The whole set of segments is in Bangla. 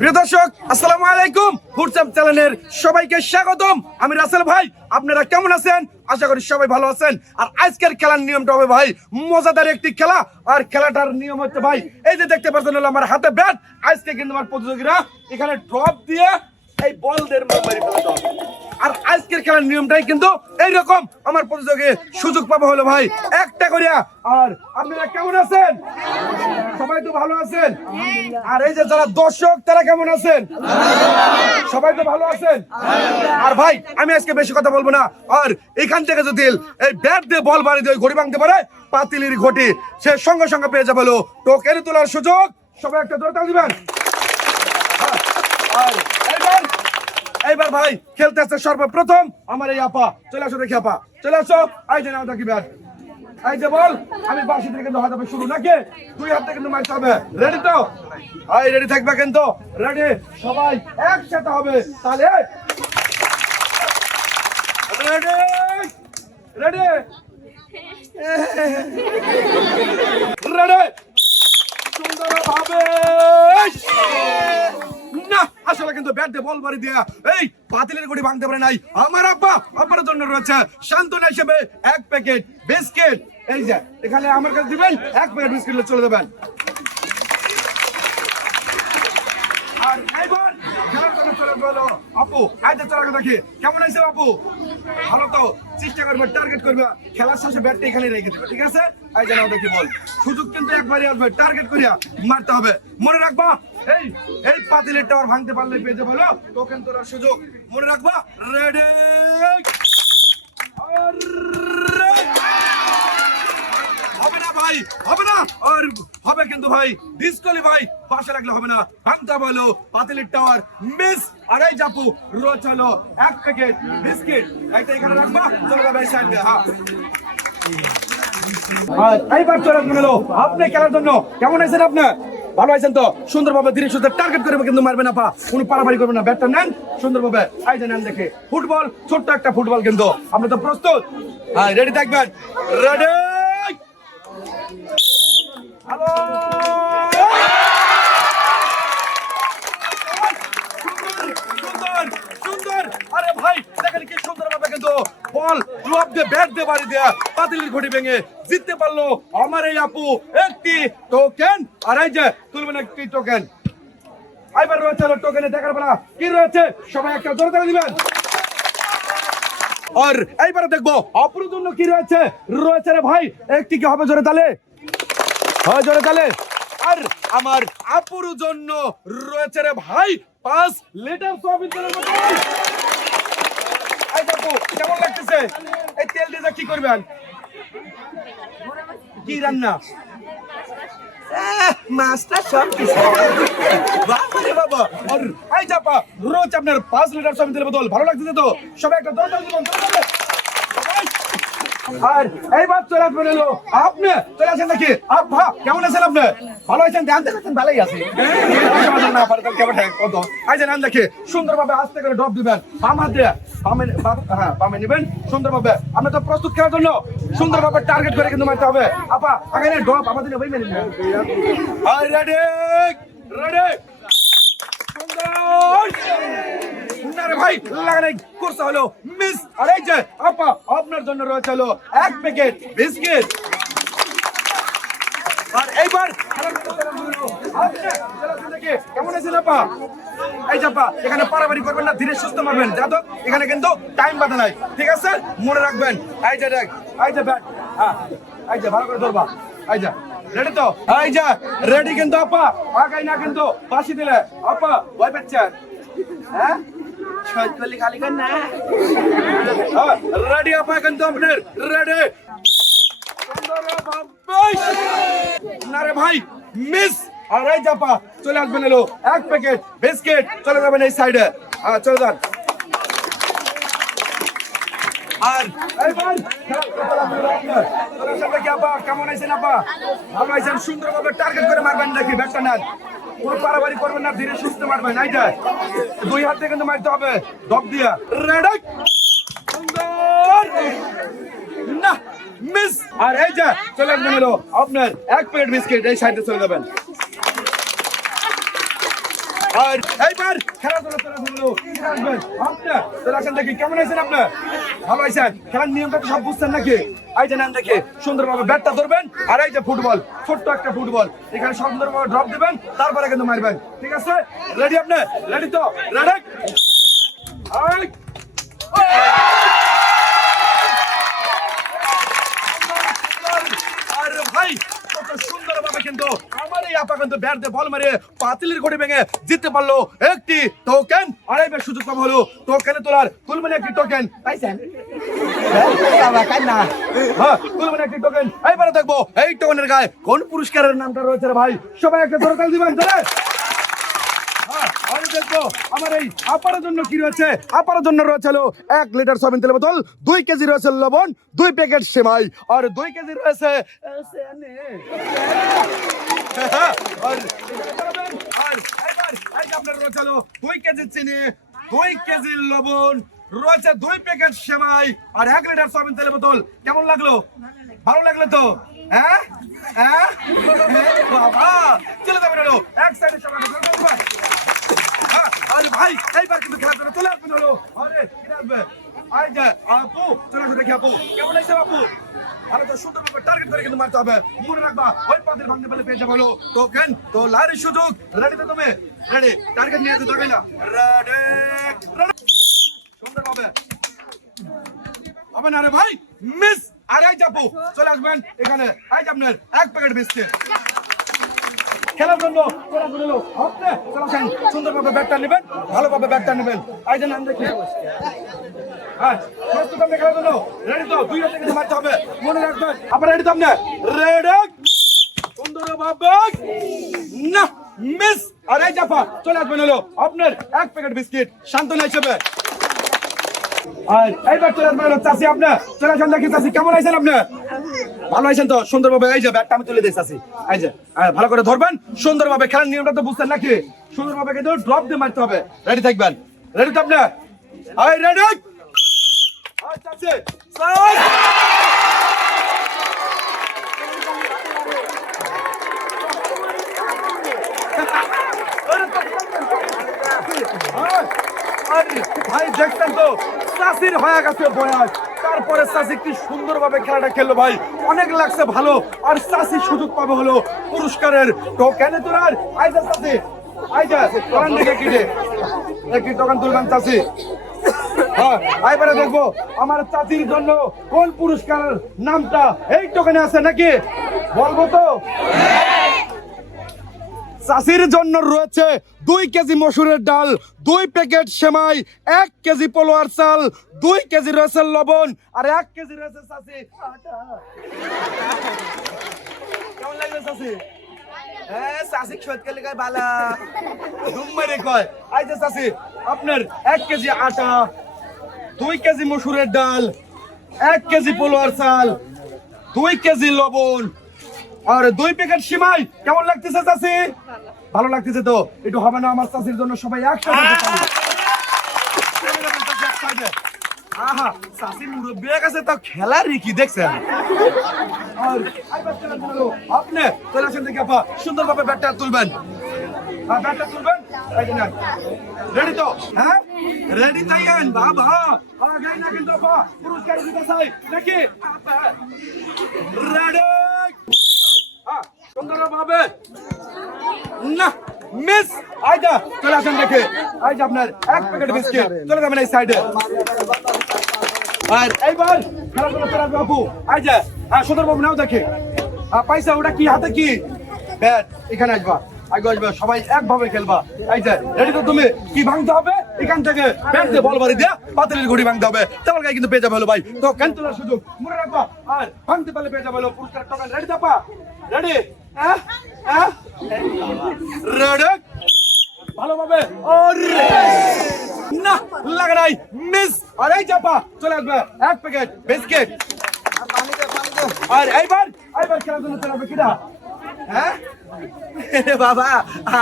প্রিয় দর্শক, আসসালামু আলাইকুম। ফুটসাপ চ্যানেলের সবাইকে স্বাগতম। আমি রাসেল ভাই। আপনারা কেমন আছেন? আশা করি সবাই ভালো আছেন। আর আজকের খেলার নিয়মটা হবে ভাই মজাদার একটি খেলা। আর খেলাটার নিয়ম হচ্ছে ভাই, এই যে দেখতে পাচ্ছেন হলো আমার হাতে ব্যাট। আজকে কিন্তু আমার প্রতিযোগীরা এখানে ড্রপ দিয়ে এই বলদের মেরে ফেলতে হবে। আর আজকের খেলার নিয়মটাই কিন্তু এইরকম। আমার প্রতিযোগী সুযোগ পাবো হলো ভাই একটা করিয়া। আর আপনারা কেমন আছেন? সবাই তো ভালো আছেন। আর এই যে যারা দর্শক তারা কেমন আছেন? সবাই তো ভালো আছেন। আর ভাই আমি আজকে বেশি কথা বলবো না। আর এখান থেকে যদি এই ব্যাট দিয়ে বল বাড়ি দিয়ে ঘড়ি ভাঙতে পারে, পাতিলির ঘটি সে সঙ্গে সঙ্গে পেয়ে যাবে হলো টোকেন তোলার সুযোগ। সবাই একটা জোরতালি দিবেন। এইবার ভাই খেলতে আসছে সর্বপ্রথম আমার এই আপা। চলে আসো দেখি আপা, চলে আসো। এই যে নাও দেখি ব্যাট, এই যে বল। আমি বাসি থেকে কিন্তু হাত শুরু নাকি দুই হাত থেকে কিন্তু মারতে হবে। রেডি তো? এই রেডি থাকবে কিন্তু। রেডি সবাই একসাথে হবে তাহলে। রেডি রেডি রেডি সুন্দরভাবে না। আসলে কিন্তু ব্যাট দিয়ে বল মারি দিয়া এই পাতিলের গুড়ি ভাঙতে পারে নাই আমার আব্বা। আপনার জন্য রয়েছে সান্ত্বনা হিসেবে এক প্যাকেট বিস্কিট। এই যে এখানে আমার কাছে দিবেন, এক প্যাকেট বিস্কিট চলে দেবেন। আর এইবার খেলার জন্য চলে গেল আপু। আইতে চলে দেখি কেমন আছে আপু। ভালো তো? চেষ্টা করবে, টার্গেট করবে। খেলার শেষে ব্যাটটা এখানে রেখে দেবে, ঠিক আছে? এই যে নাও দেখি বল। সুযোগ কিন্তু একবারই আসবে, টার্গেট করিয়া মারতে হবে। মনে রাখবা এই এই পাতিলের টাওয়ার ভাঙতে পারলে পেয়ে যাবে হলো টোকেন তোলার সুযোগ। মনে রাখবা। রেডি হবে না ভাই, হবে না। আর হবে কিন্তু ভাই ডিসকোয়ালিফাই। পাশে রাখলে হবে না, ভাঙতে হবে হলো পাতিলের টাওয়ার। মিস। আর এই জাপু রোজ হলো এক প্যাকেট বিস্কিট। এইটা এখানে রাখবা, চলে যাবে সাইড দিয়ে। হ্যাঁ এইবার চলে গেলো আপনি খেলার জন্য। কেমন আছেন আপনি? ভালো আছেন তো? সুন্দরভাবে ধীরে সুন্দর টার্গেট করে কিন্তু মারবেন না পা, কোনো পারাপারি করবেন না। ব্যাটটা নেন সুন্দরভাবে। এই যে নেন দেখে ফুটবল, ছোট্ট একটা ফুটবল কিন্তু। আপনি তো প্রস্তুত? হ্যাঁ রেডি থাকবেন। Ready hello. সুন্দর সুন্দর। আরে ভাই দেখেন কি সুন্দরভাবে কিন্তু বল ড্রপ দিয়ে ব্যাট দিয়ে বাড়ি দেয়া পাতিলের ঘটি ভেঙে জিততে পারলো আমার এই আপু একটি টোকেন। আর এই যে তুলবেন একটি টোকেন। এবার রয়েছে টোকেনে দেখার বেলা কি রয়েছে, সবাই একটা জোরে তালি দিবেন। আর এইবারে দেখবো অপুর জন্য কি রয়েছে। রয়েছে রে ভাই একটি কি হবে জোরে তালে? হয় জোরে তালে। আর আমার আপুর জন্য রয়েছে রে ভাই 5 লিটার সয়াবিন তেলের বোতল। এই দেখো কেমন লাগতেছে। এই তেল দিয়ে কি করবেন? কি রান্না? মাছটা সব কিছু বাবারে বাবা। আর এই চাপা রোজ আপনার 5 লিটার সয়াবিন তেলের বোতল। ভালো লাগতেছে তো? সবাই একটা দৌড় দিবেন। আর এইবার চলে আসবেন এলো আপনি। চলে আসেন নাকি আব্বা? কেমন আছেন আপনি? ভালো আছেন? ধ্যান দেখেন ভালোই আছে না পারে তো কেমন থাকে কত। এই যে নাম দেখে সুন্দরভাবে আস্তে করে ড্রপ দিবেন। বাম হাত দিয়ে হ্যাঁ বামে নেবেন সুন্দরভাবে। আপনি তো প্রস্তুত করার জন্য সুন্দরভাবে টার্গেট করে কিন্তু মারতে হবে। আপা আগে ড্রপ আমাদের ওই মেনে নেবেন। আর রেডি রেডি সুন্দর ভাই লাগাই করতে হলো মিস। আর এই যে আপা আপনার জন্য রয়েছে হলো এক প্যাকেট বিস্কিট। আর এইবার কেমন আছেন আপা? এই যে আপা এখানে পারাবারি করবেন না, ধীরে সুস্থ মারবেন। যাতো এখানে কিন্তু টাইম বাধা নাই, ঠিক আছে? মনে রাখবেন। এই যে দেখ এই যে ব্যাট, হ্যাঁ এই যে ভালো করে ধরবা। এই যে রেডি তো? এই যে রেডি কিন্তু আপা। আগাই না কিন্তু বাসি দিলে আপা ভয় পাচ্ছেন? হ্যাঁ খালি কর না। রেডি আপা কিন্তু আপনার রেডি। না রে ভাই মিস। আর এই জাপা চলে আসবেন এলো এক প্যাকেট বিস্কিট। চলে যাবেন এই সাইডে। চলে যান। আর এইবার আপা কেমন আছেন আপা? ভালো আছেন? সুন্দরভাবে টার্গেট করে মারবেন নাকি ব্যাটটা নেন। কোনো পারাবারি করবেন না, ধীরে সুস্থ মারবেন। এই যে দুই হাত দিয়ে কিন্তু মারতে হবে ডব দিয়া। রেডি সুন্দর না মিস। আর এই যে চলে আসবেন হলো আপনার এক প্লেট বিস্কিট। এই সাইডে চলে যাবেন। আর এইবার খেলাধুলা তোরা হলো আপনার তোরা আছেন দেখি কেমন আছেন আপনার ভালো আছেন খেলার নিয়মটা তো সব বুঝছেন নাকি এই যে নাম দেখে সুন্দরভাবে ব্যাটটা ধরবেন আর এই যে ফুটবল ছোট্ট একটা ফুটবল এখানে সুন্দরভাবে ড্রপ দিবেন তারপরে কিন্তু মারবেন ঠিক আছে রেডি আপনি রেডি তো রেডি আরে ভাই কত সুন্দরভাবে কিন্তু আমার এই আপা কিন্তু ব্যাট দিয়ে বল মারিয়ে পাতিলের ঘড়ি ভেঙে জিততে পারলো একটি টোকেন আর এইবার সুযোগ পাবো হলো টোকেনে তোলার তুলবেন একটি টোকেন পাইছেন হ্যাঁ তুলবেন একটি টোকেন এইবারে দেখবো এই টোকেনের গায়ে কোন পুরস্কারের নামটা রয়েছে রে ভাই সবাই একটা ধরে তাল দিবেন ধরে দেখবো আমার এই আপার জন্য কি রয়েছে আপার জন্য রয়েছে হলো 1 লিটার সয়াবিন তেলের বোতল 2 কেজি রয়েছে লবণ 2 প্যাকেট সেমাই আর 2 কেজি রয়েছে আপনার রয়েছে হলো 2 কেজি চিনি 2 কেজি লবণ রয়েছে 2 প্যাকেট সেমাই আর 1 লিটার সয়াবিন তেলের বোতল কেমন লাগলো ভালো লাগলো তো হ্যাঁ হ্যাঁ বাবা চলে যাবেন হলো এক সাইডে সবাই আরে ভাই এইবার কিন্তু খেলা করে চলে আসবেন হলো আরে কি আসবে আই যা আপু চলে আসো দেখি আপু কেমন আছে আপু আরে তো সুন্দরভাবে টার্গেট করে কিন্তু মারতে হবে মনে রাখবা ওই পাদের ভাঙতে পারলে পেয়ে যাবে হলো টোকেন তো লারের সুযোগ রেডি তো তুমি রেডি টার্গেট নিয়ে যেতে হবে না রেডি সুন্দরভাবে হবে না রে ভাই মিস আর এই যাবো চলে আসবেন এখানে এই যে আপনার 1 প্যাকেট বিস্কিট খেলার জন্য আপনি চলেন সুন্দরভাবে ব্যাটটা নেবেন ভালোভাবে ব্যাটটা নেবেন এই যে নাম দেখি হ্যাঁ প্রস্তুত আপনি খেলার জন্য রেডি তো 2 হাতে কিন্তু মারতে হবে মনে রাখবেন আপনারা রেডি তো আপনি রেডি সুন্দরভাবে না মিস আর এই জাফা চলে আসবেন হলো আপনার 1 প্যাকেট বিস্কিট শান্তনা হিসেবে আর এইবার চলে আসবেন চাচি আপনি চলে আসেন দেখি চাচি কেমন আছেন আপনি ভালো আছেন তো সুন্দরভাবে এই যে ব্যাটটা আমি তুলে দিই চাচি এই যে ভালো করে ধরবেন সুন্দরভাবে খেলার নিয়মটা তো বুঝছেন নাকি সুন্দরভাবে কিন্তু ড্রপ দিয়ে মারতে হবে রেডি থাকবেন রেডি তো আপনি আই রেডি আই চাচি ভাই দেখছেন তো চাষির হয়ে গেছে বয়স তারপরে চাষি কি সুন্দরভাবে খেলাটা খেললো ভাই অনেক লাগছে ভালো আর চাষি সুযোগ পাবে হলো পুরস্কারের টোকেন তোলার আইজা চাষি আইজা দোকান থেকে কিনে একটি টোকেন তুলবেন চাষি হ্যাঁ এবারে দেখবো আমার চাষির জন্য কোন পুরস্কারের নামটা এই টোকেনে আছে নাকি বলবো তো চাষির জন্য রয়েছে 2 কেজি মসুরের ডাল 2 প্যাকেট সেমাই 1 কেজি পোলোয়ার চাল 2 কেজি রয়েছে লবণ আর 1 কেজি রয়েছে চাষি কেমন লাগলো চাষি চাষি খেত কে লাগাই বালা দুম্বারে কয় এই যে চাষি আপনার 1 কেজি আটা 2 কেজি মসুরের ডাল 1 কেজি পোলোয়ার চাল 2 কেজি লবণ আর 2 প্যাকেট সেমাই কেমন লাগতেছে চাচি ভালো লাগতেছে তো একটু হবে না আমার চাচির জন্য সবাই একসাথে আহা চাচি মুরব্বী কাছে তো খেলারই কি দেখছেন আপনি চলে আসেন দেখি আপা সুন্দরভাবে ব্যাটটা তুলবেন ব্যাটটা তুলবেন রেডি তো হ্যাঁ রেডি তাইয়েন বাবা আগে না কিন্তু আপা পুরস্কার দিতে চাই নাকি রেডি সুন্দরভাবে না মিস আইজা চলে আসেন দেখে আইজা আপনার 1 প্যাকেট বিস্কিট চলে যাবেন এই সাইডে আর এইবার খেলাধুলা চলে আসবে আপু আইজা হ্যাঁ সুন্দরবাবু নাও দেখে পয়সা ওটা কি হাতে কি ব্যাট এখানে আসবা আগে আসবে সবাই একভাবে খেলবা এই যে রেডি তো তুমি কি ভাঙতে হবে এখান থেকে ব্যাট দিয়ে বল মারি দিয়ে পাতিলের ঘড়ি ভাঙতে হবে তোমার গায়ে কিন্তু পেয়ে যাবে হলো ভাই তো কেন তোলার সুযোগ মনে রাখবা আর ভাঙতে পারলে পেয়ে যাবে হলো পুরস্কার টাকা রেডি দাপা রেডি রেডি ভালোভাবে না লাগা নাই মিস আর এই চাপা চলে আসবে 1 প্যাকেট বিস্কিট আর এইবার খেলার জন্য চলে আসবে কিনা হ্যাঁ বাবা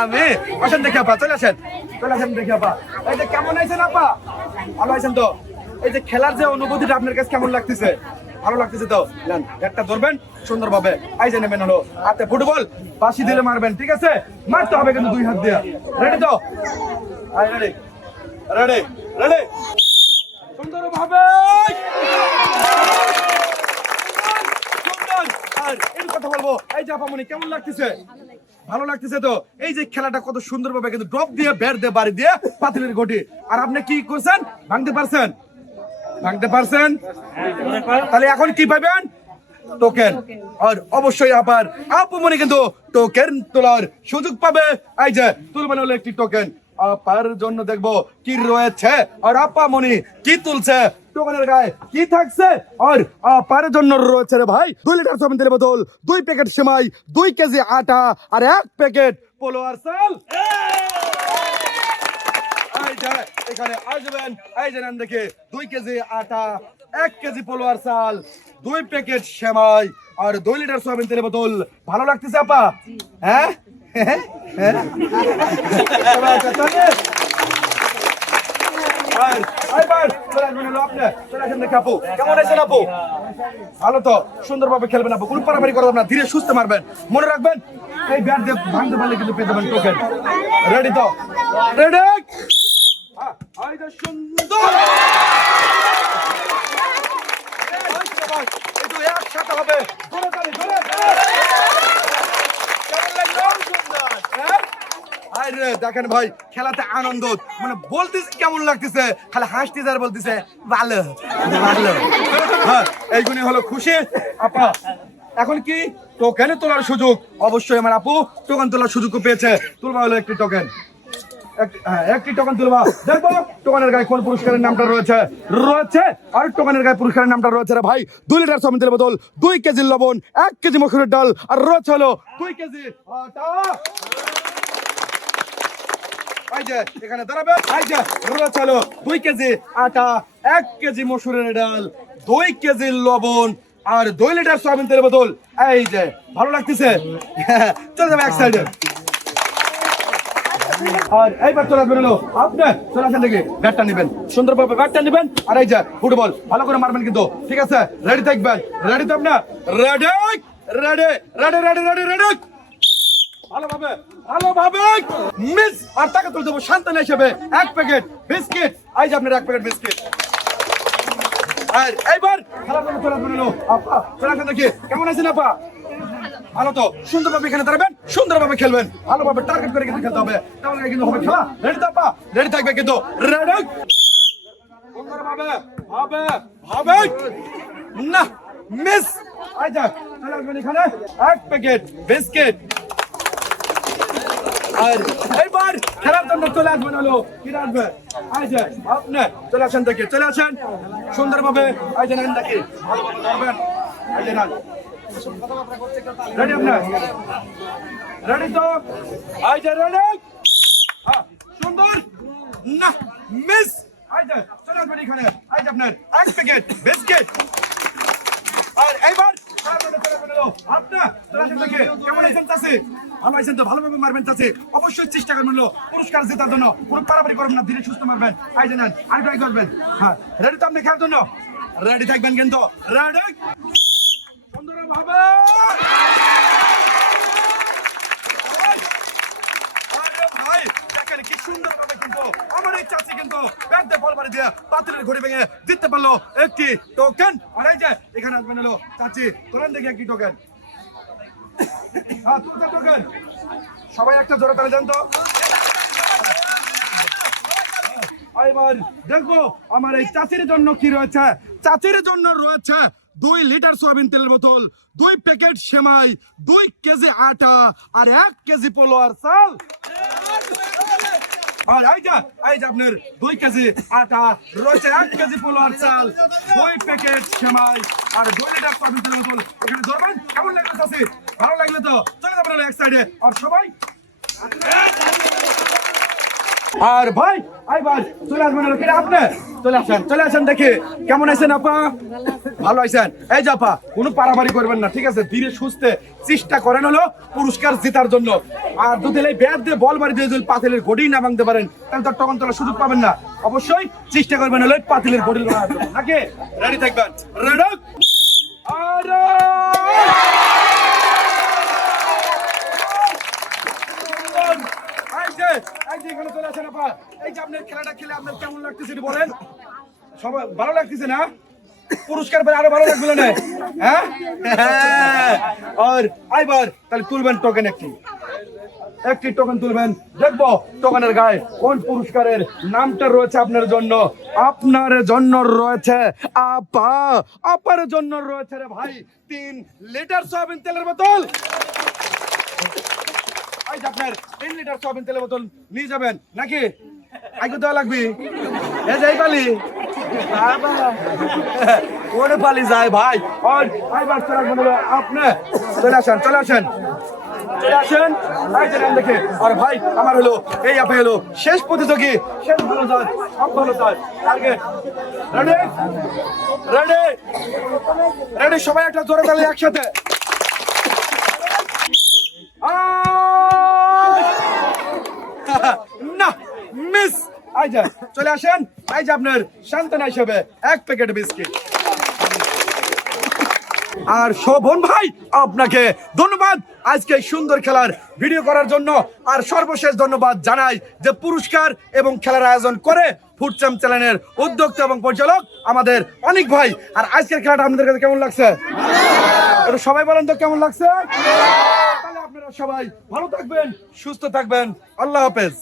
আমি আসেন দেখি আপা চলে আসেন দেখি আপা এই যে কেমন আছেন আপা ভালো আছেন তো এই যে খেলার যে অনুভূতিটা আপনার কাছে কেমন লাগতেছে ভালো লাগতেছে তো নেন ব্যাটটা ধরবেন সুন্দরভাবে এই যে নেবেন হলো হাতে ফুটবল বাঁশি দিলে মারবেন ঠিক আছে মারতে হবে কিন্তু দুই হাত দিয়ে রেডি তো রেডি রেডি রেডি সুন্দরভাবে আর এই কথা বলবো এই যে আপামনি কেমন লাগতেছে ভালো লাগতেছে তো এই যে খেলাটা কত সুন্দরভাবে কিন্তু ড্রপ দিয়ে ব্যাট দিয়ে বাড়ি দিয়ে পাতিলের ঘটি আর আপনি কি করছেন ভাঙতে পারছেন তাহলে এখন কি পাবেন টোকেন আর অবশ্যই আবার আপুমনি কিন্তু টোকেন তোলার সুযোগ পাবে এই যে তুলবেন হলো একটি টোকেন আপার জন্য দেখবো কি রয়েছে আর আপামনি কি তুলছে টোকেনের গায়ে কি থাকছে আর আপার জন্য রয়েছে রে ভাই 2 লিটার সয়াবিন তেলের বোতল 2 প্যাকেট সেমাই 2 কেজি আটা আর 1 প্যাকেট পোলো আর চাল এখানে আসবেন এই যে নেন দেখে 2 কেজি আটা 1 কেজি পোলো আর চাল 2 প্যাকেট সেমাই আর 2 লিটার সয়াবিন তেলের বোতল ভালো লাগতেছে আপা হ্যাঁ ভালো তো সুন্দরভাবে খেলবেন আপু কোনো পারাপারি করবেন না ধীরে সুস্থ মারবেন মনে রাখবেন এই ব্যাট দিয়ে ভাঙতে পারলে কিন্তু পেতে পারেন টোকেন রেডি তো রেডি সুন্দর একসাথে হবে দেখেন ভাই খেলাতে আনন্দ মানে বলতেছে কেমন লাগতেছে খালি হাসতেছে আর বলতেছে ভালো ভালো হ্যাঁ এইগুলি হলো খুশি আপা এখন কি টোকেন তোলার সুযোগ অবশ্যই আমার আপু টোকেন তোলার সুযোগ পেয়েছে তুলবা হলো একটি টোকেন একটি টোকেন তুলবা দেখবো টোকেনের গায়ে কোন পুরস্কারের নামটা রয়েছে আর টোকেনের গায়ে পুরস্কারের নামটা রয়েছে রে ভাই 2 লিটার সয়াবিন তেলের বোতল 2 কেজি লবণ 1 কেজি মসুরের ডাল আর রয়েছে হলো 2 কেজি আটা এখানে দাঁড়াবে রয়েছে হলো 2 কেজি আটা 1 কেজি মসুরের ডাল 2 কেজি লবণ আর 2 লিটার সয়াবিন তেলের বোতল এই যে ভালো লাগতেছে চলে যাবে এক সাইডে আর এইবার চলে আসবেন হলো আপনি চলে আসেন দেখি ব্যাটটা নেবেন সুন্দরভাবে ব্যাটটা নেবেন আর এই যে ফুটবল ভালো করে মারবেন কিন্তু ঠিক আছে রেডি থাকবেন রেডি তো আপনার ready ready ready ready ready ready ভালোভাবে মিস আর টাকা তুলে দেবো শান্তনা হিসেবে 1 প্যাকেট বিস্কিট এই যে আপনার 1 প্যাকেট বিস্কিট আর এইবার খেলা করে চলে আসবেন হলো আপা চলে আসেন দেখি কেমন আছেন আপা ভালো তো সুন্দরভাবে এখানে দাঁড়াবেন সুন্দরভাবে খেলবেন ভালোভাবে টার্গেট করে কিন্তু খেলতে হবে তাহলে কিন্তু হবে খেলা রেডি তো আপা রেডি থাকবে কিন্তু রেডি সুন্দরভাবে হবে না মিস এই যে চলে আসবেন এখানে 1 প্যাকেট বিস্কিট আর এইবার খেলার জন্য চলে আসবেন হলো কি আসবে এই যে আপনি চলে আসেন দেখি চলে আসেন সুন্দরভাবে এই যে নেন দেখি এই যে নেন রেডি আপনার রেডি তো এই যে রেডি সুন্দর না মিস এই যে চলে আসবেন এখানে এই যে আপনার 1 প্যাকেট বিস্কিট আর এইবার কেমন আছেন চাচি ভালো আছেন তো ভালোভাবে মারবেন চাচি অবশ্যই চেষ্টা করবেন পুরস্কার জেতার জন্য কোনো পারাপারি করবেন না ধীরে সুস্থ মারবেন এই জানেন আর ট্রাই করবেন হ্যাঁ রেডি তো আপনি খেলার জন্য রেডি থাকবেন কিন্তু রেডি সুন্দরভাবে ভাই দেখেন কি সুন্দরভাবে কিন্তু আমার এই চাচি কিন্তু ব্যাট দিয়ে বল মারি দিয়ে পাতিলের ঘড়ি ভেঙে দিতে পারলো একটি টোকেন আর এই যে এখানে আসবেন হলো চাচি তোলেন দেখি একটি টোকেন হ্যাঁ তুলতে টোকেন সবাই একটা জোরে তালে দেন তো এবার দেখবো আমার এই চাচির জন্য কি রয়েছে চাচির জন্য রয়েছে 2 লিটার সয়াবিন তেলের বোতল 2 প্যাকেট সেমাই 2 কেজি আটা আর 1 কেজি পোলো আর চাল আর এই যে আপনার 2 কেজি আটা রয়েছে 1 কেজি পোলো আর চাল 2 প্যাকেট সেমাই আর 2 লিটার সয়াবিন তেলের বোতল এখানে ধরবেন কেমন লাগলো চাচি ভালো লাগলো তো চলে যাবেন এক সাইডে আর সবাই আর ভাই ভাই চলে আসবেন আপনি চলে আসেন দেখি কেমন আছেন আপা ভালো আছেন এই যে আপা কোনো পারাবারি করবেন না ঠিক আছে ধীরে সুস্থে চেষ্টা করেন হলো পুরস্কার জেতার জন্য আর যদি এই ব্যাট দিয়ে বল মারি দিয়ে যদি পাতিলের ঘড়ি না ভাঙতে পারেন তাহলে তো টকন তোলার সুযোগ পাবেন না অবশ্যই চেষ্টা করবেন হলো পাতিলের ঘড়ি নাকি রেডি থাকবেন রেডি আরে এখানে চলে আসেন আপা। এই যে আপনার খেলাটা খেলে আপনার কেমন লাগতেছে একটু বলেন। সবাই ভালো লাগতেছে না? পুরস্কার পেলে আরো ভালো লাগবে না? হ্যাঁ, আর আইবার তাহলে তুলবেন টোকেন একটি টোকেন তুলবেন, দেখবো টোকেনের গায়ে কোন পুরস্কারের নামটা রয়েছে আপনার জন্য রয়েছে আপার জন্য রয়েছে রে ভাই 3 লিটার সয়াবিন তেলের বোতল। এই যে আপনার 3 লিটার সয়াবিন তেলের বোতল নিয়ে যাবেন নাকি আগে দেওয়া লাগবে? যাই পালি ওরে পালি যায় ভাই। আইবার আপনি চলে আসেন দেখে। আর ভাই আমার হলো এই আপে হলো শেষ প্রতিযোগী, শেষ ভালো যায়, সব ভালো যায়। রেডি সবাই একটা জোরে তালে একসাথে। না মিস। এই যে চলে আসেন, এই যে আপনার সান্ত্বনা হিসেবে 1 প্যাকেট বিস্কিট। আর শোভন ভাই আপনাকে ধন্যবাদ আজকে সুন্দর খেলার ভিডিও করার জন্য। আর সর্বশেষ ধন্যবাদ জানাই যে পুরস্কার এবং খেলার আয়োজন করে ফুড চ্যাম্প চ্যানেলের উদ্যোক্তা এবং পরিচালক আমাদের অনেক ভাই। আর আজকের খেলাটা আপনাদের কাছে কেমন লাগছে? এটা সবাই বলেন তো কেমন লাগছে? তাহলে আপনারা সবাই ভালো থাকবেন, সুস্থ থাকবেন। আল্লাহ হাফেজ।